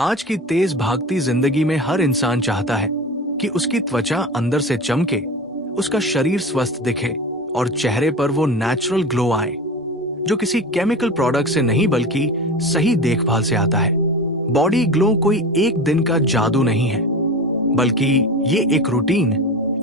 आज की तेज भागती जिंदगी में हर इंसान चाहता है कि उसकी त्वचा अंदर से चमके, उसका शरीर स्वस्थ दिखे और चेहरे पर वो नेचुरल ग्लो आए, जो किसी केमिकल प्रोडक्ट से नहीं बल्कि सही देखभाल से आता है। बॉडी ग्लो कोई एक दिन का जादू नहीं है, बल्कि ये एक रूटीन,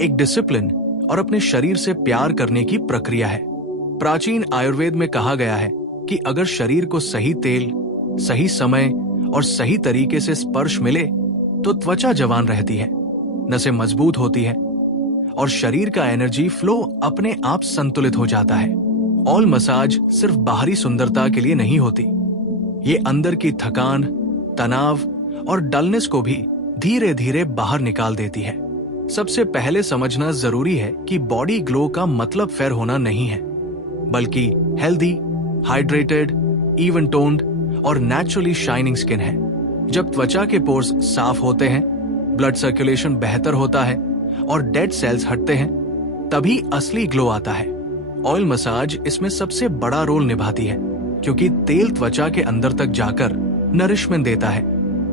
एक डिसिप्लिन और अपने शरीर से प्यार करने की प्रक्रिया है। प्राचीन आयुर्वेद में कहा गया है कि अगर शरीर को सही तेल, सही समय और सही तरीके से स्पर्श मिले तो त्वचा जवान रहती है, नसें मजबूत होती है और शरीर का एनर्जी फ्लो अपने आप संतुलित हो जाता है। ऑयल मसाज सिर्फ बाहरी सुंदरता के लिए नहीं होती, ये अंदर की थकान, तनाव और डलनेस को भी धीरे धीरे बाहर निकाल देती है। सबसे पहले समझना जरूरी है कि बॉडी ग्लो का मतलब फेयर होना नहीं है, बल्कि हेल्दी, हाइड्रेटेड, इवन टोन्ड और नेचुरली शाइनिंग स्किन है। जब त्वचा के पोर्स साफ होते हैं, ब्लड सर्कुलेशन बेहतर होता है और डेड सेल्स हटते हैं, तभी असली ग्लो आता है। ऑयल मसाज इसमें सबसे बड़ा रोल निभाती है, क्योंकि तेल त्वचा के अंदर तक जाकर नरिशमेंट देता है,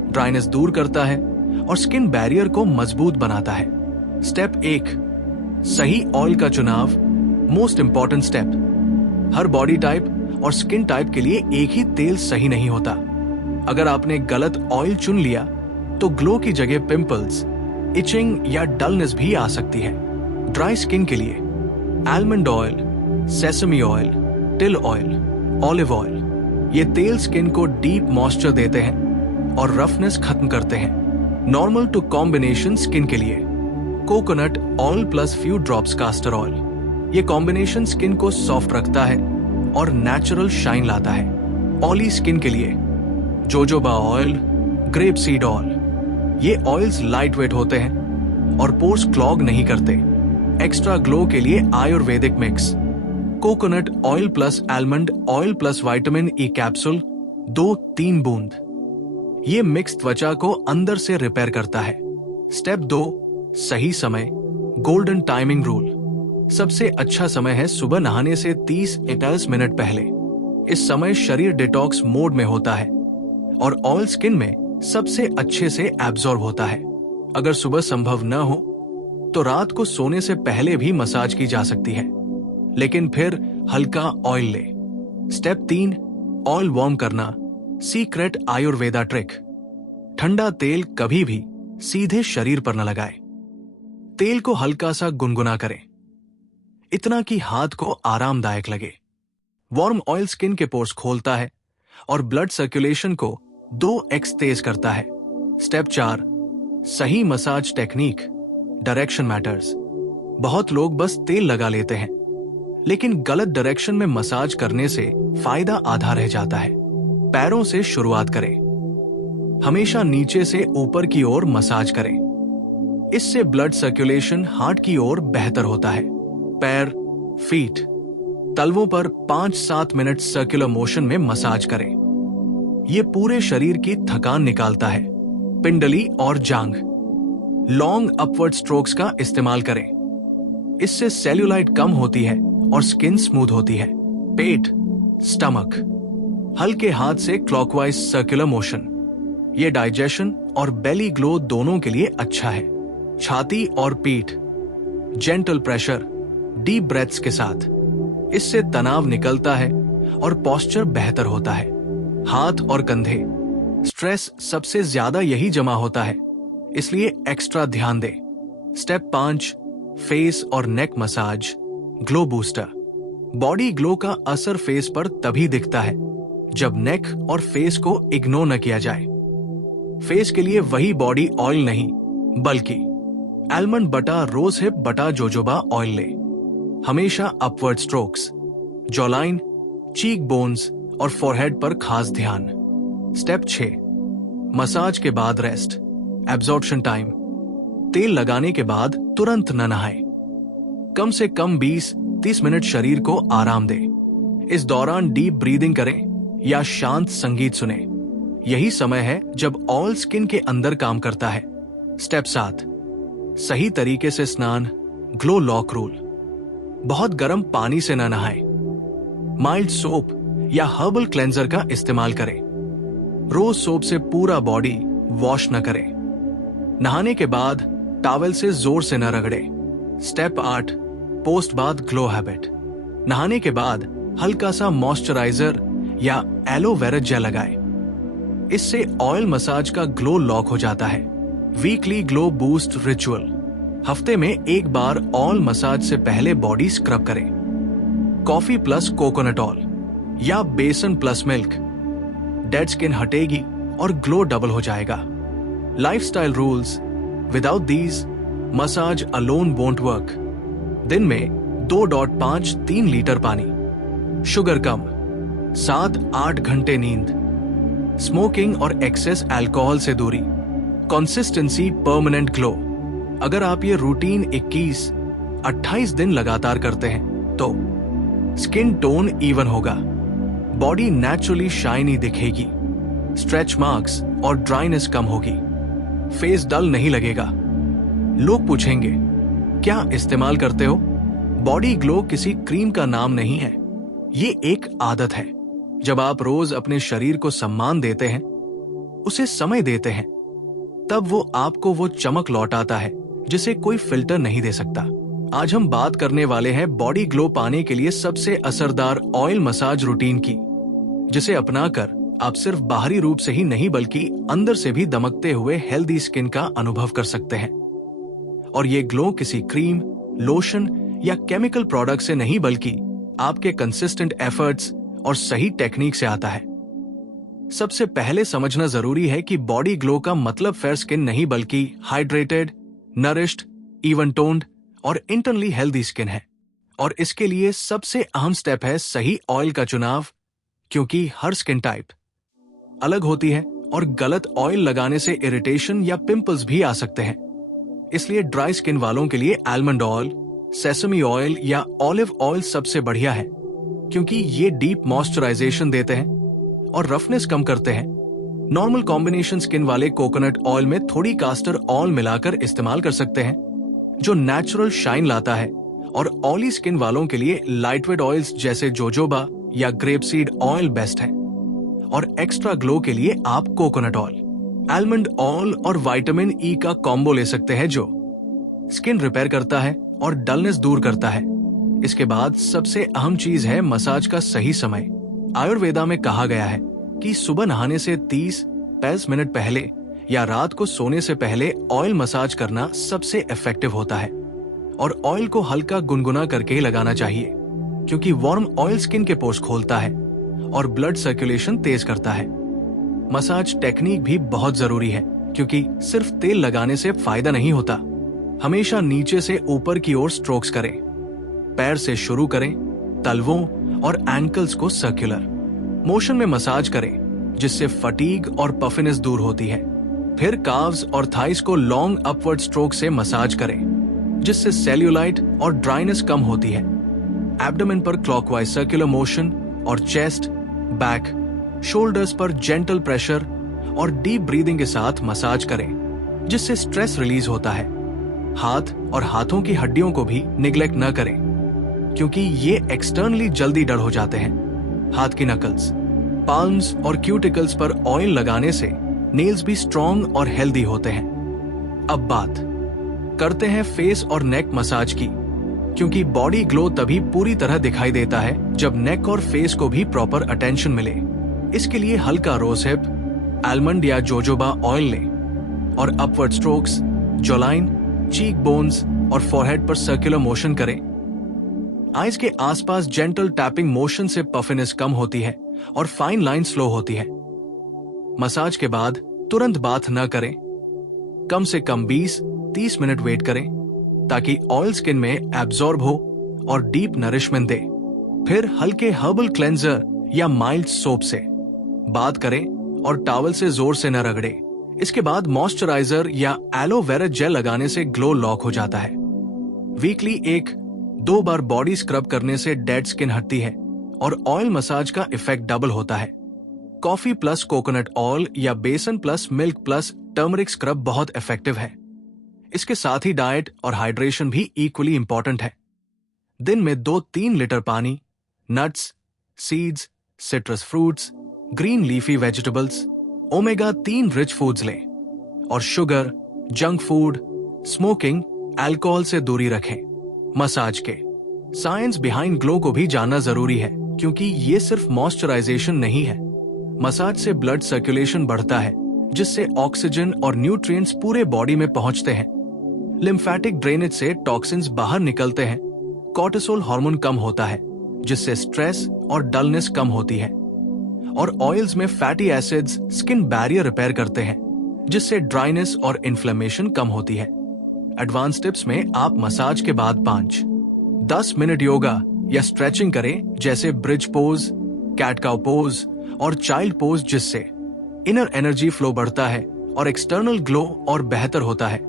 ड्राइनेस दूर करता है और स्किन बैरियर को मजबूत बनाता है। स्टेप 1, सही ऑयल का चुनाव, मोस्ट इंपॉर्टेंट स्टेप। हर बॉडी टाइप और स्किन टाइप के लिए एक ही तेल सही नहीं होता। अगर आपने गलत ऑयल चुन लिया तो ग्लो की जगह पिंपल्स, इचिंग या डलनेस भी आ सकती है। ड्राई स्किन के लिए almond oil, sesame oil, till oil, olive oil, ये तेल स्किन को डीप मॉइस्चर देते हैं और रफनेस खत्म करते हैं। नॉर्मल टू कॉम्बिनेशन स्किन के लिए coconut oil plus few drops caster oil, ये कॉम्बिनेशन स्किन को सॉफ्ट रखता है और नेचुरल शाइन लाता है। ऑयली स्किन के लिए jojoba oil, grape seed oil, ये ऑयल्स लाइट वेट होते हैं और पोर्स क्लॉग नहीं करते। एक्स्ट्रा ग्लो के लिए Ayurvedic mix coconut oil plus almond oil plus vitamin E capsule 2-3 बूंद, ये मिक्स त्वचा को अंदर से रिपेयर करता है। स्टेप 2, सही समय, गोल्डन टाइमिंग रूल। सबसे अच्छा समय है सुबह नहाने से 30-40 मिनट पहले। इस समय शरीर डिटॉक्स मोड में होता है और ऑयल स्किन में सबसे अच्छे से एब्जॉर्ब होता है। अगर सुबह संभव न हो तो रात को सोने से पहले भी मसाज की जा सकती है, लेकिन फिर हल्का ऑयल ले। स्टेप 3, ऑयल वार्म करना, सीक्रेट आयुर्वेदा ट्रिक। ठंडा तेल कभी भी सीधे शरीर पर न लगाए। तेल को हल्का सा गुनगुना करें, इतना कि हाथ को आरामदायक लगे। वार्म ऑयल स्किन के पोर्स खोलता है और ब्लड सर्कुलेशन को 2x तेज करता है। स्टेप 4, सही मसाज टेक्निक, डायरेक्शन मैटर्स। बहुत लोग बस तेल लगा लेते हैं, लेकिन गलत डायरेक्शन में मसाज करने से फायदा आधा रह जाता है। पैरों से शुरुआत करें, हमेशा नीचे से ऊपर की ओर मसाज करें, इससे ब्लड सर्कुलेशन हार्ट की ओर बेहतर होता है। पैर, फीट, तलवों पर 5-7 मिनट सर्कुलर मोशन में मसाज करें, ये पूरे शरीर की थकान निकालता है। पिंडली और जांघ, लॉन्ग अपवर्ड स्ट्रोक्स का इस्तेमाल करें, इससे सेल्यूलाइट कम होती है और स्किन स्मूथ होती है। पेट, स्टमक, हल्के हाथ से क्लॉकवाइज सर्कुलर मोशन, ये डाइजेशन और बेली ग्लो दोनों के लिए अच्छा है। छाती और पीठ, जेंटल प्रेशर, डीप ब्रेथ्स के साथ, इससे तनाव निकलता है और पोस्चर बेहतर होता है। हाथ और कंधे, स्ट्रेस सबसे ज्यादा यही जमा होता है, इसलिए एक्स्ट्रा ध्यान दें। स्टेप 5, फेस और neck massage, glow booster. Body glow का असर फेस पर तभी दिखता है जब नेक और फेस को इग्नोर न किया जाए। फेस के लिए वही बॉडी ऑयल नहीं, बल्कि आलमंड बटा रोज हिप बटा जोजोबा ऑयल ले। हमेशा upward strokes, jawline, cheek bones और फोरहेड पर खास ध्यान। स्टेप 6, मसाज के बाद रेस्ट, एब्जॉर्प्शन टाइम। तेल लगाने के बाद तुरंत न नहाएं, कम से कम 20-30 मिनट शरीर को आराम दें। इस दौरान डीप ब्रीदिंग करें या शांत संगीत सुने, यही समय है जब ऑयल स्किन के अंदर काम करता है। स्टेप 7, सही तरीके से स्नान, ग्लो लॉक रूल। बहुत गर्म पानी से न नहाएं, माइल्ड सोप या हर्बल क्लेंजर का इस्तेमाल करें। रोज सोप से पूरा बॉडी वॉश न करें। नहाने के बाद टॉवेल से जोर से न रगड़े। Step 8, post bath glow habit. नहाने के बाद हल्का सा मॉइस्चराइजर या एलोवेरा जेल लगाएं। इससे ऑयल मसाज का ग्लो लॉक हो जाता है। Weekly glow boost ritual. हफ्ते में एक बार ऑयल मसाज से पहले बॉडी स्क्रब करें। कॉफी प्लस कोकोनट ऑयल या बेसन प्लस मिल्क। डेड स्किन हटेगी और ग्लो डबल हो जाएगा। Lifestyle rules. Without these massage alone won't work. दिन में 2.5-3 लीटर पानी। शुगर कम। 7-8 घंटे नींद। स्मोकिंग और एक्सेस अल्कोहल से दूरी। Consistency permanent glow. अगर आप ये रूटीन 21-28 दिन लगातार करते हैं तो स्किन टोन इवन होगा, बॉडी नेचुरली शाइनी दिखेगी, स्ट्रेच मार्क्स और ड्राइनेस कम होगी, फेस डल नहीं लगेगा। लोग पूछेंगे, क्या इस्तेमाल करते हो? बॉडी ग्लो किसी क्रीम का नाम नहीं है, ये एक आदत है। जब आप रोज अपने शरीर को सम्मान देते हैं, उसे समय देते हैं, तब वो आपको वो चमक लौटाता है जिसे कोई फिल्टर नहीं दे सकता। आज हम बात करने वाले हैं बॉडी ग्लो पाने के लिए सबसे असरदार ऑयल मसाज रूटीन की, जिसे अपनाकर आप सिर्फ बाहरी रूप से ही नहीं बल्कि अंदर से भी दमकते हुए हेल्दी स्किन का अनुभव कर सकते हैं। और ये ग्लो किसी क्रीम, लोशन या केमिकल प्रोडक्ट से नहीं बल्कि आपके कंसिस्टेंट एफर्ट्स और सही टेक्निक से आता है। सबसे पहले समझना जरूरी है कि बॉडी ग्लो का मतलब फेयर स्किन नहीं बल्कि हाइड्रेटेड, नरिश्ड, इवन टोन्ड और इंटरनली हेल्दी स्किन है। और इसके लिए सबसे अहम स्टेप है सही ऑयल का चुनाव, क्योंकि हर स्किन टाइप अलग होती है और गलत ऑयल लगाने से इरिटेशन या पिंपल्स भी आ सकते हैं। इसलिए ड्राई स्किन वालों के लिए आलमंड ऑयल, सेसमी ऑयल या ऑलिव ऑयल सबसे बढ़िया है, क्योंकि ये डीप मॉइस्चराइजेशन देते हैं और रफनेस कम करते हैं। नॉर्मल कॉम्बिनेशन स्किन वाले कोकोनट ऑयल में थोड़ी कास्टर ऑयल मिलाकर इस्तेमाल कर सकते हैं, जो नेचुरल शाइन लाता है। और ऑयली स्किन वालों के लिए लाइटवेट ऑयल्स जैसे जोजोबा या ग्रेपसीड ऑयल बेस्ट है। और एक्स्ट्रा ग्लो के लिए आप कोकोनट ऑयल, आलमंड ऑयल और विटामिन ई का कॉम्बो ले सकते हैं, जो स्किन रिपेयर करता है और डलनेस दूर करता है। इसके बाद सबसे अहम चीज है मसाज का सही समय। आयुर्वेदा में कहा गया है कि सुबह नहाने से 30-35 मिनट पहले या रात को सोने से पहले ऑयल मसाज करना सबसे इफेक्टिव होता है। और ऑयल को हल्का गुनगुना करके ही लगाना चाहिए, क्योंकि वार्म ऑयल स्किन के पोर्स खोलता है और ब्लड सर्कुलेशन तेज करता है। मसाज टेक्निक भी बहुत जरूरी है, क्योंकि सिर्फ तेल लगाने से फायदा नहीं होता। हमेशा नीचे से ऊपर की ओर स्ट्रोक्स करें। पैर से शुरू करें, तलवों और एंकल्स को सर्कुलर मोशन में मसाज करें, जिससे फटीग और पफिनेस दूर होती है। फिर काव्स और थाइस को लॉन्ग अपवर्ड स्ट्रोक से मसाज करें, जिससे सेल्यूलाइट और ड्राइनेस कम होती है। एब्डोमेन पर क्लॉकवाइज सर्कुलर मोशन और चेस्ट, बैक, शोल्डर्स पर जेंटल प्रेशर और डीप ब्रीदिंग के साथ मसाज करें, जिससे स्ट्रेस रिलीज होता है। हाथ और हाथों की हड्डियों को भी निग्लेक्ट न करें, क्योंकि ये एक्सटर्नली जल्दी डल हो जाते हैं। हाथ की नकल्स, पाल्म्स और क्यूटिकल्स पर ऑयल लगाने से नेल्स भी स्ट्रॉन्ग और हेल्दी होते हैं। अब बात करते हैं फेस और नेक मसाज की, क्योंकि बॉडी ग्लो तभी पूरी तरह दिखाई देता है जब नेक और फेस को भी प्रॉपर अटेंशन मिले। इसके लिए हल्का रोजहिप, आलमंड या जोजोबा ऑयल लें और upward strokes, jawline, cheek bones और फोरहेड पर सर्कुलर मोशन करें। आईज के आसपास जेंटल टैपिंग मोशन से पफिनेस कम होती है और फाइन लाइन स्लो होती है। मसाज के बाद तुरंत बाथ न करें। कम से कम 20-30 मिनट वेट करें, ताकि ऑयल स्किन में एब्जॉर्ब हो और डीप नरिशमेंट दे। फिर हल्के हर्बल क्लेंजर या माइल्ड सोप से बात करें और टॉवल से जोर से न रगड़े। इसके बाद मॉइस्चराइजर या एलोवेरा जेल लगाने से ग्लो लॉक हो जाता है। वीकली 1-2 बार बॉडी स्क्रब करने से डेड स्किन हटती है और ऑयल मसाज का इफेक्ट डबल होता है। कॉफी प्लस कोकोनट ऑयल या बेसन plus milk plus turmeric scrub बहुत इफेक्टिव है। इसके साथ ही डाइट और हाइड्रेशन भी इक्वली इंपॉर्टेंट है। दिन में 2-3 लीटर पानी, nuts, seeds, citrus fruits, green leafy vegetables, omega 3 rich foods लें। और sugar, junk food, smoking, alcohol से दूरी रखें। मसाज के साइंस बिहाइंड ग्लो को भी जानना जरूरी है, क्योंकि ये सिर्फ मॉइस्चराइजेशन नहीं है। मसाज से ब्लड सर्कुलेशन बढ़ता है, जिससे ऑक्सीजन और न्यूट्रिएंट्स पूरे बॉडी में पहुंचते हैं। लिम्फेटिक ड्रेनेज से टॉक्सिन्स बाहर निकलते हैं। कॉर्टिसोल हार्मोन कम होता है, जिससे स्ट्रेस और डलनेस कम होती है। और ऑयल्स में fatty acids skin barrier repair करते हैं, जिससे ड्राइनेस और इन्फ्लेमेशन कम होती है। एडवांस टिप्स में आप मसाज के बाद 5-10 मिनट योगा या स्ट्रेचिंग करें, जैसे bridge pose, cat cow pose और चाइल्ड पोज, जिससे इनर एनर्जी फ्लो बढ़ता है और एक्सटर्नल ग्लो और बेहतर होता है।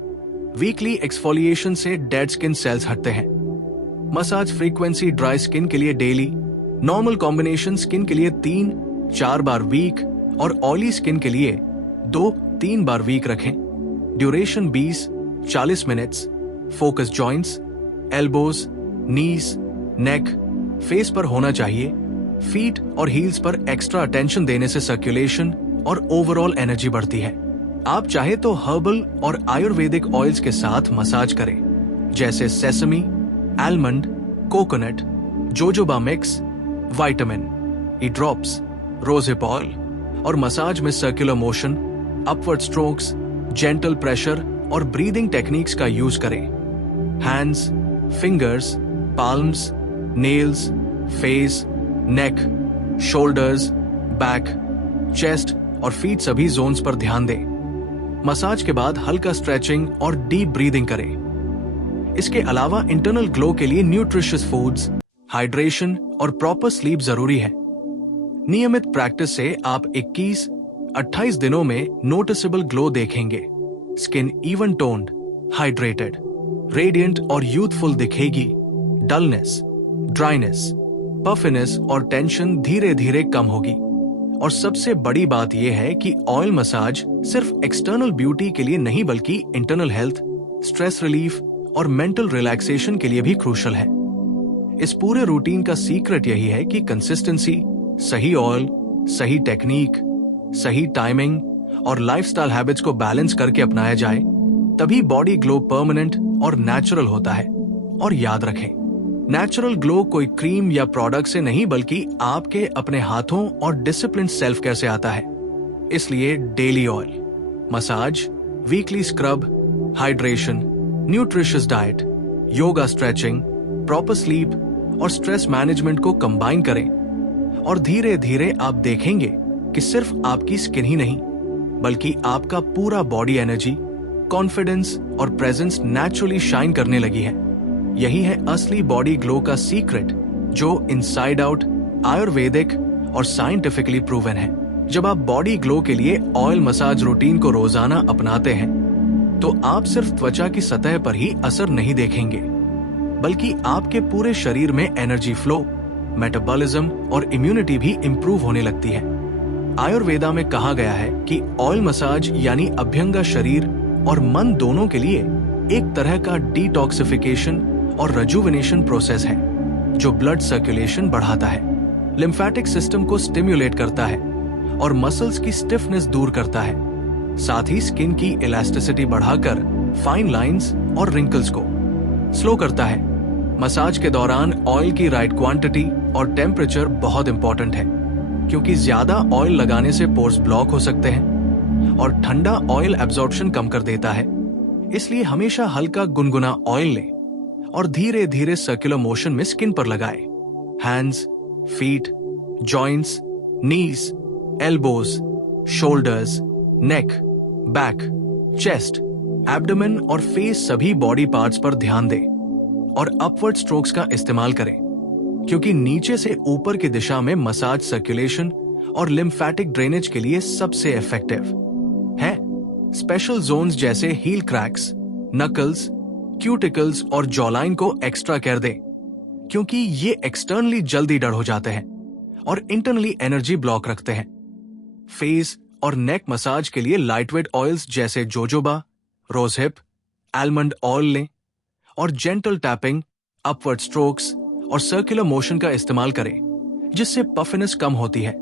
वीकली एक्सफोलिएशन से डेड स्किन सेल्स हटते हैं। मसाज फ्रीक्वेंसी ड्राई स्किन के लिए डेली, नॉर्मल कॉम्बिनेशन स्किन के लिए 3-4 बार वीक और ऑयली स्किन के लिए 2-3 बार वीक रखें। Duration 20-40 minutes. Focus joints, elbows, knees, neck, face पर होना चाहिए। फीट और हील्स पर एक्स्ट्रा अटेंशन देने से सर्कुलेशन और ओवरऑल एनर्जी बढ़ती है। आप चाहे तो हर्बल और आयुर्वेदिक ऑयल्स के साथ मसाज करें, जैसे sesame, almond, coconut, jojoba mix, vitamin E drops, rosehip oil. और मसाज में circular motion, upward strokes, gentle pressure और ब्रीदिंग टेक्निक्स का यूज करें। Hands, fingers, palms, nails, face, neck, shoulders, back, chest और फीट सभी zones पर ध्यान दें। मसाज के बाद हल्का स्ट्रेचिंग और डीप ब्रीदिंग करें। इसके अलावा इंटरनल ग्लो के लिए न्यूट्रिशियस फूड्स, हाइड्रेशन और प्रॉपर स्लीप जरूरी है। नियमित प्रैक्टिस से आप 21-28 दिनों में नोटिसेबल ग्लो देखेंगे। Skin even toned, hydrated, radiant और यूथफुल दिखेगी। डलनेस, ड्राइनेस, पफिनेस और टेंशन धीरे धीरे कम होगी। और सबसे बड़ी बात यह है कि ऑयल मसाज सिर्फ एक्सटर्नल ब्यूटी के लिए नहीं, बल्कि इंटरनल हेल्थ, स्ट्रेस रिलीफ और मेंटल रिलैक्सेशन के लिए भी क्रूशल है। इस पूरे रूटीन का सीक्रेट यही है कि कंसिस्टेंसी, सही ऑयल, सही टेक्निक, सही टाइमिंग और लाइफस्टाइल हैबिट्स को बैलेंस करके अपनाया जाए, तभी बॉडी ग्लो परमानेंट और नेचुरल होता है। और याद रखें, नेचुरल ग्लो कोई क्रीम या प्रोडक्ट से नहीं, बल्कि आपके अपने हाथों और डिसिप्लिन सेल्फ केयर से आता है। इसलिए daily oil, massage, weekly scrub, hydration, nutritious diet, yoga, stretching, proper sleep और स्ट्रेस मैनेजमेंट को कंबाइन करें। और धीरे धीरे आप देखेंगे कि सिर्फ आपकी स्किन ही नहीं, बल्कि आपका पूरा बॉडी एनर्जी, कॉन्फिडेंस और प्रेजेंस नेचुरली शाइन करने लगी है। यही है असली बॉडी ग्लो का सीक्रेट, जो इनसाइड आउट, आयुर्वेदिक और साइंटिफिकली प्रूवन है। जब आप बॉडी ग्लो के लिए ऑयल मसाज रूटीन को रोजाना अपनाते हैं, तो आप सिर्फ त्वचा की सतह पर ही असर नहीं देखेंगे, बल्कि आपके पूरे शरीर में एनर्जी फ्लो, मेटाबॉलिज्म और इम्यूनिटी भी इंप्रूव होने लगती है। आयुर्वेदा में कहा गया है कि ऑयल मसाज यानी अभ्यंगा शरीर और मन दोनों के लिए एक तरह का डिटॉक्सिफिकेशन और रेजुविनेशन प्रोसेस है, जो ब्लड सर्कुलेशन बढ़ाता है, लिम्फेटिक सिस्टम को स्टिम्युलेट करता है और मसल्स की स्टिफनेस दूर करता है। साथ ही स्किन की इलास्टिसिटी बढ़ाकर फाइन लाइंस और रिंकल्स को स्लो करता है। मसाज के दौरान ऑयल की राइट क्वांटिटी और टेम्परेचर बहुत इंपॉर्टेंट है, क्योंकि ज्यादा ऑयल लगाने से पोर्स ब्लॉक हो सकते हैं और ठंडा ऑयल एब्जॉर्प्शन कम कर देता है। इसलिए हमेशा हल्का गुनगुना ऑयल लें और धीरे धीरे सर्कुलर मोशन में स्किन पर लगाएं। Hands, feet, joints, knees, elbows, shoulders, नेक, बैक, चेस्ट, एब्डोमेन और फेस सभी बॉडी पार्ट्स पर ध्यान दें और अपवर्ड स्ट्रोक्स का इस्तेमाल करें, क्योंकि नीचे से ऊपर की दिशा में मसाज सर्कुलेशन और लिम्फेटिक ड्रेनेज के लिए सबसे इफेक्टिव है। स्पेशल जोन्स जैसे हील क्रैक्स, नकल्स, क्यूटिकल्स और जॉलाइन को एक्स्ट्रा केयर दें, क्योंकि ये एक्सटर्नली जल्दी डर हो जाते हैं और इंटरनली एनर्जी ब्लॉक रखते हैं। फेस और नेक मसाज के लिए लाइटवेट ऑयल्स जैसे जोजोबा, रोजहिप, आलमंड ऑयल लें और जेंटल टैपिंग, अपवर्ड स्ट्रोक्स और सर्कुलर मोशन का इस्तेमाल करें, जिससे पफिनेस कम होती है,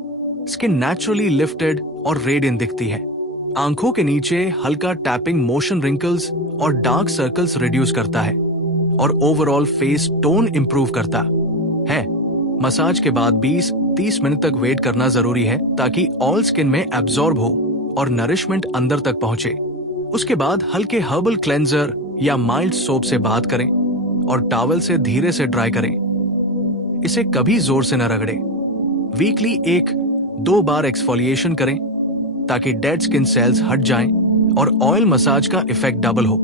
स्किन नेचुरली लिफ्टेड और रेडिएंट दिखती है आंखों के नीचे हल्का टैपिंग मोशन रिंकल्स और डार्क सर्कल्स रिड्यूस करता है और ओवरऑल फेस टोन इंप्रूव करता है। मसाज के बाद 20-30 मिनट तक वेट करना जरूरी है ताकि ऑयल स्किन में एब्जॉर्ब हो और नरिशमेंट अंदर तक पहुंचे। उसके बाद हल्के हर्बल क्लेंजर या माइल्ड सोप से बाथ करें और टॉवल से धीरे से ड्राई करें। इसे कभी जोर से न रगड़ें। वीकली 1-2 बार एक्सफोलिएशन करें ताकि डेड स्किन सेल्स हट जाएं और ऑयल मसाज का इफेक्ट डबल हो।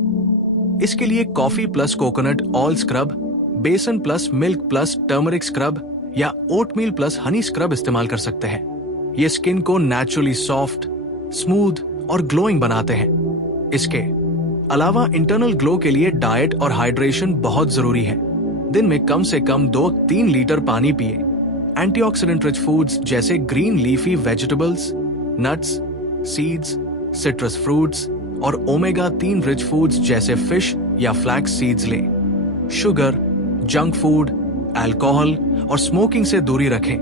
इसके लिए coffee plus coconut oil scrub, बेसन plus milk plus turmeric scrub या ओटमील प्लस हनी स्क्रब इस्तेमाल कर सकते हैं। ये स्किन को नेचुरली सॉफ्ट, स्मूथ और ग्लोइंग बनाते हैं। इसके अलावा इंटरनल ग्लो के लिए डाइट और हाइड्रेशन बहुत जरूरी है। दिन में कम से कम 2-3 लीटर पानी पिए। एंटीऑक्सीडेंट रिच फूड्स जैसे green leafy vegetables, nuts, seeds, citrus fruits और ओमेगा-3 रिच फूड्स जैसे फिश या फ्लैक्स सीड्स लें। शुगर, जंक फूड, अल्कोहल और स्मोकिंग से दूरी रखें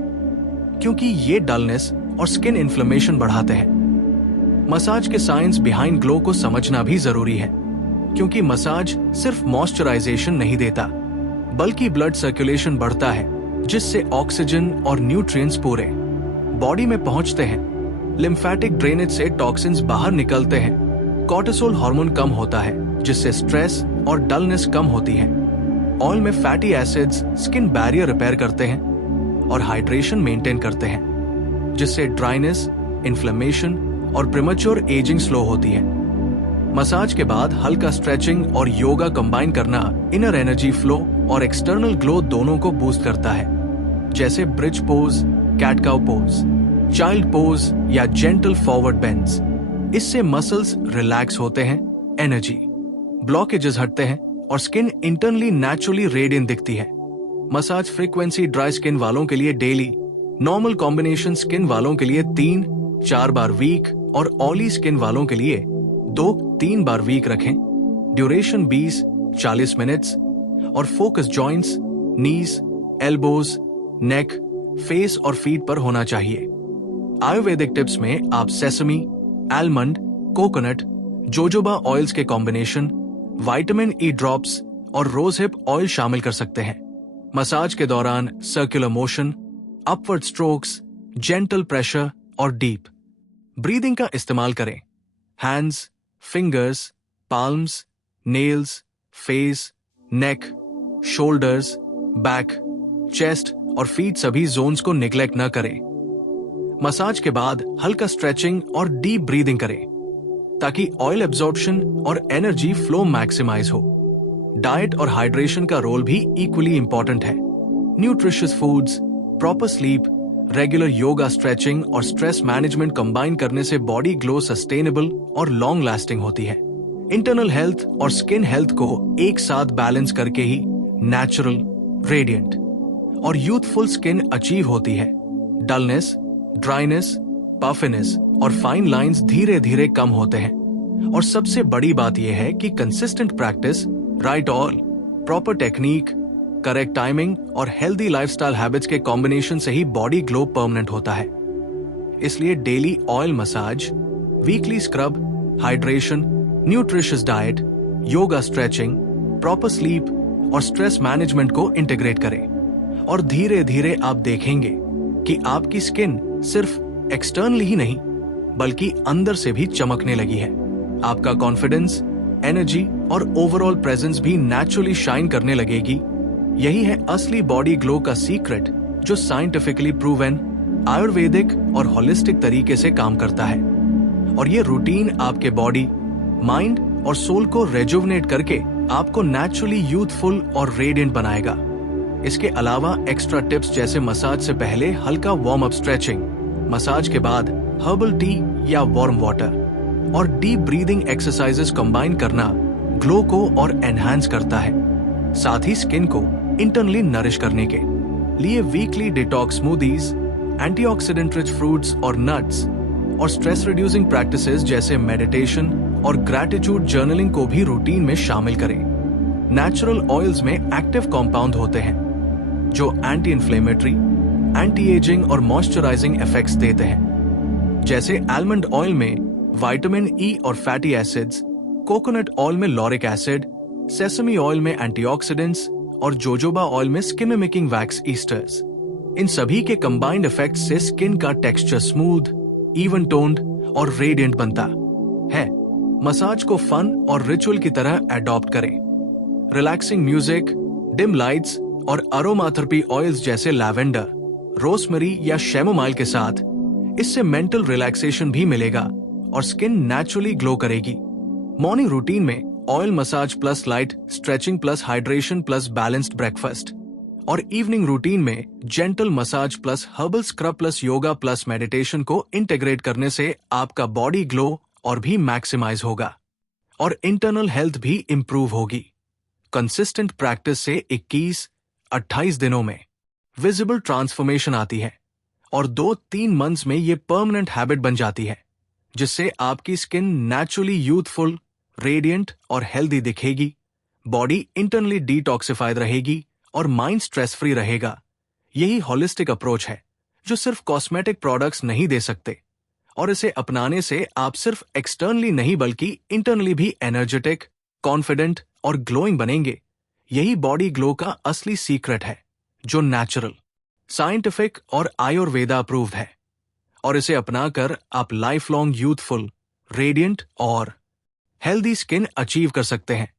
क्योंकि ये डलनेस और स्किन इन्फ्लेमेशन बढ़ाते हैं। मसाज के साइंस बिहाइंड ग्लो को समझना भी जरूरी है क्योंकि मसाज सिर्फ मॉइस्चराइजेशन नहीं देता बल्कि ब्लड सर्कुलेशन बढ़ता है जिससे ऑक्सीजन और न्यूट्रिएंट्स पूरे बॉडी में पहुंचते हैं। लिम्फेटिक ड्रेनेज से टॉक्सिन्स बाहर निकलते हैं। कॉर्टिसोल हार्मोन कम होता है जिससे स्ट्रेस और डलनेस कम होती है। ऑयल में fatty acids skin barrier repair करते हैं और हाइड्रेशन मेंटेन करते हैं जिससे ड्राइनेस, इन्फ्लेमेशन और प्रीमैच्योर एजिंग स्लो होती है। मसाज के बाद हल्का स्ट्रेचिंग और योगा कंबाइन करना इनर एनर्जी फ्लो और एक्सटर्नल ग्लो दोनों को बूस्ट करता है, जैसे bridge pose, cat cow pose, child pose या जेंटल फॉरवर्ड बेंड्स। इससे मसल्स रिलैक्स होते हैं, एनर्जी, ब्लॉकेजेस हटते हैं और स्किन इंटरनली नेचुरली रेडिएंट दिखती है। मसाज फ्रीक्वेंसी ड्राई स्किन वालों के लिए डेली, नॉर्मल कॉम्बिनेशन स्किन वालों के लिए 3-4 बार वीक और ऑयली स्किन वालों के लिए 2-3 बार वीक रखें। ड्यूरेशन 20-40 मिनट्स और focus joints, knees, elbows, neck, face और फीट पर होना चाहिए। आयुर्वेदिक टिप्स में आप sesame, almond, coconut, jojoba oils के कॉम्बिनेशन, विटामिन ई ड्रॉप्स और रोजहिप ऑयल शामिल कर सकते हैं। मसाज के दौरान circular motion, upward strokes, gentle pressure और डीप ब्रीदिंग का इस्तेमाल करें। Hands, fingers, palms, nails, face, neck, shoulders, back, chest और फीट सभी जोन्स को निग्लेक्ट न करें। मसाज के बाद हल्का स्ट्रेचिंग और डीप ब्रीदिंग करें ताकि ऑयल एब्जॉर्प्शन और एनर्जी फ्लो मैक्सिमाइज हो। डाइट और हाइड्रेशन का रोल भी इक्वली इंपॉर्टेंट है। Nutritious foods, proper sleep, regular yoga, stretching और स्ट्रेस मैनेजमेंट कंबाइन करने से बॉडी ग्लो सस्टेनेबल और लॉन्ग लास्टिंग होती है। इंटरनल हेल्थ और स्किन हेल्थ को एक साथ बैलेंस करके ही नेचुरल, रेडिएंट और यूथफुल स्किन अचीव होती है। डलनेस, ड्राइनेस, पफिनेस और फाइन लाइंस धीरे धीरे कम होते हैं और सबसे बड़ी बात यह है कि consistent practice, right oil, proper technique, correct timing और हेल्दी लाइफस्टाइल हैबिट्स के कॉम्बिनेशन से ही बॉडी ग्लो परमानेंट होता है। इसलिए daily oil massage, weekly scrub, hydration, nutritious diet, yoga, stretching, proper sleep और स्ट्रेस मैनेजमेंट को इंटीग्रेट करें और धीरे धीरे आप देखेंगे कि आपकी स्किन सिर्फ एक्सटर्नली ही नहीं बल्कि अंदर से भी चमकने लगी है। आपका कॉन्फिडेंस, एनर्जी और ओवरऑल प्रेजेंस भी नेचुरली शाइन करने लगेगी। यही है असली बॉडी ग्लो का सीक्रेट जो साइंटिफिकली प्रूवन, आयुर्वेदिक और होलिस्टिक तरीके से काम करता है। और ये रूटीन आपके बॉडी, माइंड और सोल को रेजुवनेट करके आपको नेचुरली यूथफुल और रेडिएंट बनाएगा। इसके अलावा एक्स्ट्रा टिप्स जैसे मसाज से पहले हल्का वार्म अप स्ट्रेचिंग, मसाज के बाद हर्बल टी या वार्म वाटर और डीप ब्रीदिंग एक्सरसाइजेस कंबाइन करना ग्लो को और एनहांस करता है। साथ ही स्किन को इंटरनली नरिश करने के लिए weekly detox smoothies, antioxidant rich fruits और नट्स और स्ट्रेस रिड्यूसिंग प्रैक्टिसेस जैसे मेडिटेशन और ग्रैटिट्यूड जर्नलिंग को भी रूटीन में शामिल करें। नेचुरल ऑयल्स में एक्टिव कंपाउंड होते हैं जो एंटी इन्फ्लेमेटरी, एंटी एजिंग और मॉइस्चराइजिंग इफेक्ट्स देते हैं। जैसे आलमंड ऑयल में विटामिन ई और फैटी एसिड्स, कोकोनट ऑयल में लॉरिक एसिड, सेसमी ऑयल में एंटीऑक्सीडेंट्स और जोजोबा ऑयल में स्किन मिमिकिंग वैक्स ईस्टर्स। इन सभी के कंबाइंड इफेक्ट से स्किन का टेक्सचर स्मूथ, इवन टोन्ड और रेडिएंट बनता है। मसाज को फन और रिचुअल की तरह अडॉप्ट करें। रिलैक्सिंग म्यूजिक, डिम लाइट्स और अरोमाथेरेपी ऑयल्स जैसे लैवेंडर, रोजमेरी या शैमोमाइल के साथ इससे मेंटल रिलैक्सेशन भी मिलेगा और स्किन नेचुरली ग्लो करेगी। मॉर्निंग रूटीन में oil massage plus light stretching plus hydration plus balanced breakfast, और इवनिंग रूटीन में gentle massage plus herbal scrub plus yoga plus meditation को इंटीग्रेट करने से आपका बॉडी ग्लो और भी मैक्सिमाइज होगा और इंटरनल हेल्थ भी इंप्रूव होगी। कंसिस्टेंट प्रैक्टिस से 21-28 दिनों में विजिबल ट्रांसफॉर्मेशन आती है और 2-3 मंथ्स में ये परमानेंट हैबिट बन जाती है, जिससे आपकी स्किन नेचुरली यूथफुल, रेडिएंट और हेल्दी दिखेगी, बॉडी इंटरनली डिटॉक्सिफाइड रहेगी और माइंड स्ट्रेस फ्री रहेगा। यही होलिस्टिक अप्रोच है जो सिर्फ कॉस्मेटिक प्रोडक्ट्स नहीं दे सकते, और इसे अपनाने से आप सिर्फ एक्सटर्नली नहीं बल्कि इंटरनली भी एनर्जेटिक, कॉन्फिडेंट और ग्लोइंग बनेंगे। यही बॉडी ग्लो का असली सीक्रेट है, जो नेचुरल, साइंटिफिक और आयुर्वेदा अप्रूव्ड है, और इसे अपनाकर आप लाइफ लॉन्ग यूथफुल, रेडिएंट और हेल्दी स्किन अचीव कर सकते हैं।